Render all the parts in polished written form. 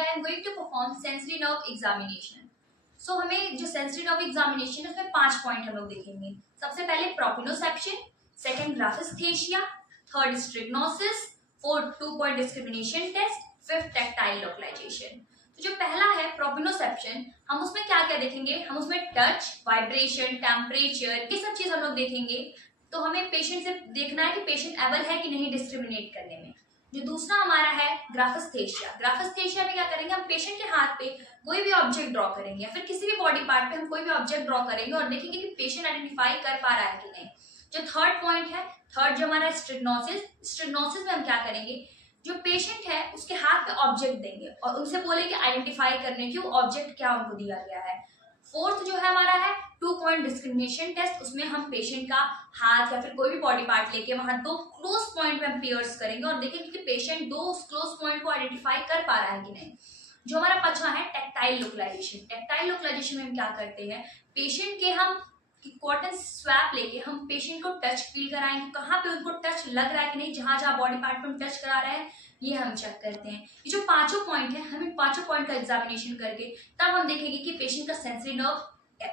today I am going to perform sensory nerve examination. So हमें जो sensory nerve examination है उसमें 5 point हम लोग देखेंगे. सबसे पहले proprioception, second graphesthesia, third stereognosis, fourth 2-point discrimination test, fifth tactile localisation. तो जो पहला है प्रोपिनोसेप्शन, हम उसमें क्या क्या देखेंगे? हम उसमें टच, वाइब्रेशन, टेम्परेचर, ये सब चीज हम लोग देखेंगे. तो हमें पेशेंट से देखना है कि पेशेंट एबल है कि नहीं डिस्क्रिमिनेट करने में. जो दूसरा हमारा है ग्राफिस्थेशिया. ग्राफिस्थेशिया में क्या करेंगे? हम पेशेंट के हाथ पे कोई भी ऑब्जेक्ट ड्रॉ करेंगे या फिर किसी भी बॉडी पार्ट पे हम कोई भी ऑब्जेक्ट ड्रॉ करेंगे और देखेंगे कि पेशेंट आइडेंटिफाई कर पा रहा है कि नहीं. जो थर्ड पॉइंट है, थर्ड जो हमारा स्ट्रिग्नोसिस. स्ट्रिग्नोसिस में हम क्या करेंगे? जो पेशेंट है उसके हाथ पे ऑब्जेक्ट देंगे और उनसे बोलेंगे आइडेंटिफाई करने की वो ऑब्जेक्ट क्या उनको दिया गया है. फोर्थ जो है हमारा है 2-point डिस्क्रिमिनेशन टेस्ट. उसमें हम पेशेंट का हाथ या फिर कोई भी बॉडी पार्ट लेके वहां दो क्लोज पॉइंट में हम पियर्स करेंगे और देखेंगे कि पेशेंट दो उस क्लोज पॉइंट को आइडेंटिफाई कर पा रहा है कि नहीं. जो हमारा पांचवा है टैक्टाइल लोकलाइजेशन. टैक्टाइल लोकलाइजेशन में हम क्या करते हैं? पेशेंट के हम कॉटन स्वैप लेके हम पेशेंट को टच फील कराएंगे, कहाँ पे उनको टच लग रहा है कि नहीं, जहां जहां बॉडी पार्ट पे हम टच करा रहे हैं ये हम चेक करते हैं. ये जो पांचों पॉइंट है हम इन पांचों पॉइंट का एग्जामिनेशन करके तब हम देखेंगे कि पेशेंट का सेंसरी नर्व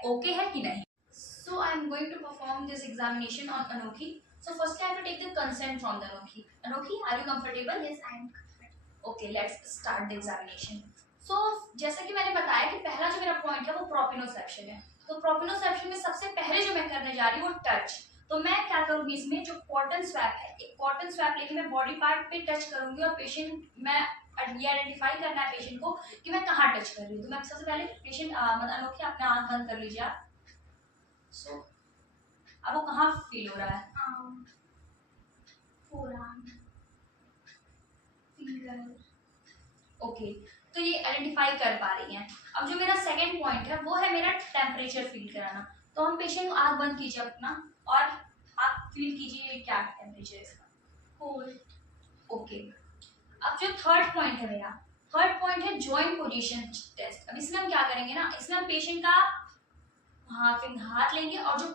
ओके है कि नहीं. So I am going to perform this examination on Anokhi. So first I have to take the consent from the Anokhi. Anokhi, are you comfortable? Yes, I am comfortable. Okay, let's start the examination. So जैसा कि मैंने बताया कि पहला जो मेरा point है वो प्रोपिनोसेप्शन है. तो प्रोपिनोसेप्शन में सबसे पहले जो मैं करने जा रही हूँ वो टच. तो मैं क्या करूंगी? इसमें जो कॉटन स्वैप है, एक कॉटन स्वैप लेके मैं बॉडी पार्ट पे टच करूंगी और पेशेंट मैं ये आइडेंटिफाई करना है पेशेंट को कि मैं कहाँ टच कर रही हूँ. तो मैं सबसे पहले पेशेंट अनोखी अपने आंख बंद कर लीजिए आप. सो अब वो कहाँ फील हो रहा है? forearm, finger. ओके, तो ये आइडेंटिफाई कर पा रही हैं. अब जो मेरा सेकंड पॉइंट है वो है मेरा टेम्परेचर फील कराना. तो हम पेशेंट को आंख बंद कीजिए अपना और आप फील कीजिए क्या टेम्परेचर है इसका. Cold. ओके, अब जो थर्ड पॉइंट है मेरा, थर्ड पॉइंट है जॉइंट पोजीशन टेस्ट. अब इसमें हम क्या करेंगे ना, इसमें हम पेशेंट का हाथ लेंगे और जो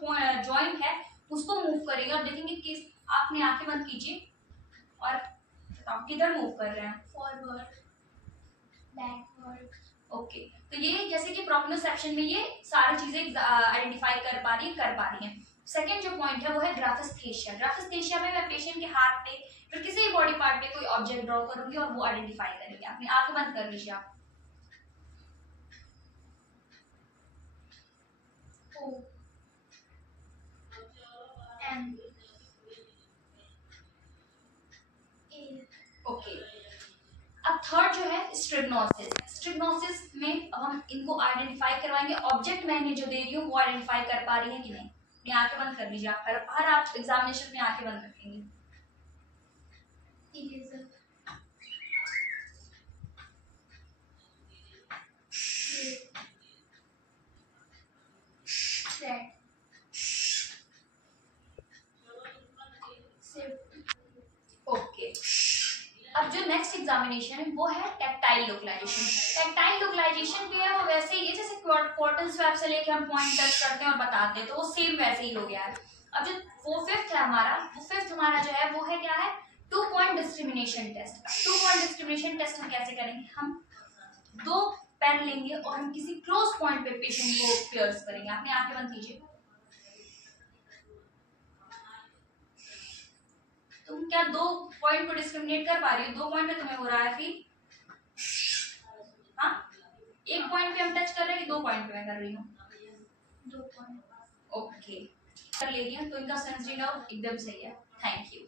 जॉइंट है उसको मूव करेंगे और देखेंगे कि आपने आंखें बंद कीजिए और बताओ किधर मूव कर रहे हैं. Forward, backward. ओके, तो ये जैसे कि प्रोपिनोसेप्शन में ये सारी चीजें आइडेंटिफाई कर पा रही हैं. सेकंड जो पॉइंट है वो है ग्राफिस्थेशिया. ग्राफिस्थेशिया में मैं पेशेंट के हाथ पे फिर किसी भी बॉडी पार्ट पे कोई ऑब्जेक्ट ड्रॉ करूंगी और वो आइडेंटिफाई करेंगे. अपनी आंखें बंद कर लीजिए आप. O. M. A. ओके, अब थर्ड जो है स्ट्रिग्नोसिस. स्ट्रिग्नोसिस में अब हम इनको आइडेंटिफाई करवाएंगे. ऑब्जेक्ट मैं इन्हें जो दे रही हूँ वो आइडेंटिफाई कर पा रही है कि नहीं. अपनी आंखें बंद कर लीजिए आप. हर आप एग्जामिनेशन में आंखें बंद रखेंगे. Eraser. Thread. Safety. ओके, अब जो नेक्स्ट एग्जामिनेशन है वो है टैक्टाइल लोकलाइजेशन. टैक्टाइल लोकलाइजेशन भी है वो वैसे ही है जैसे कॉटन स्वैप से लेके हम पॉइंट टच करते हैं और बताते हैं, तो वो सेम वैसे ही हो गया है. अब जो फिफ्थ है हमारा, वो फिफ्थ हमारा जो है वो है क्या है? 2-point discrimination test. 2-point discrimination test हम कैसे करेंगे? हम दो पेन लेंगे और हम किसी क्लोज पॉइंट पे पेशेंट को पियर्स करेंगे. आपने आंखें बंद कीजिए. तुम क्या दो पॉइंट को डिस्क्रिमिनेट कर पा रही हो? 2 पॉइंट में तुम्हें हो रहा है फील? हाँ, एक पॉइंट पे हम टच कर रहे हैं कि 2 पॉइंट पे मैं कर रही हूँ? 2 point. ओके, कर ले रही हूँ. तो इनका सेंसरी नर्व एकदम सही है. Thank you.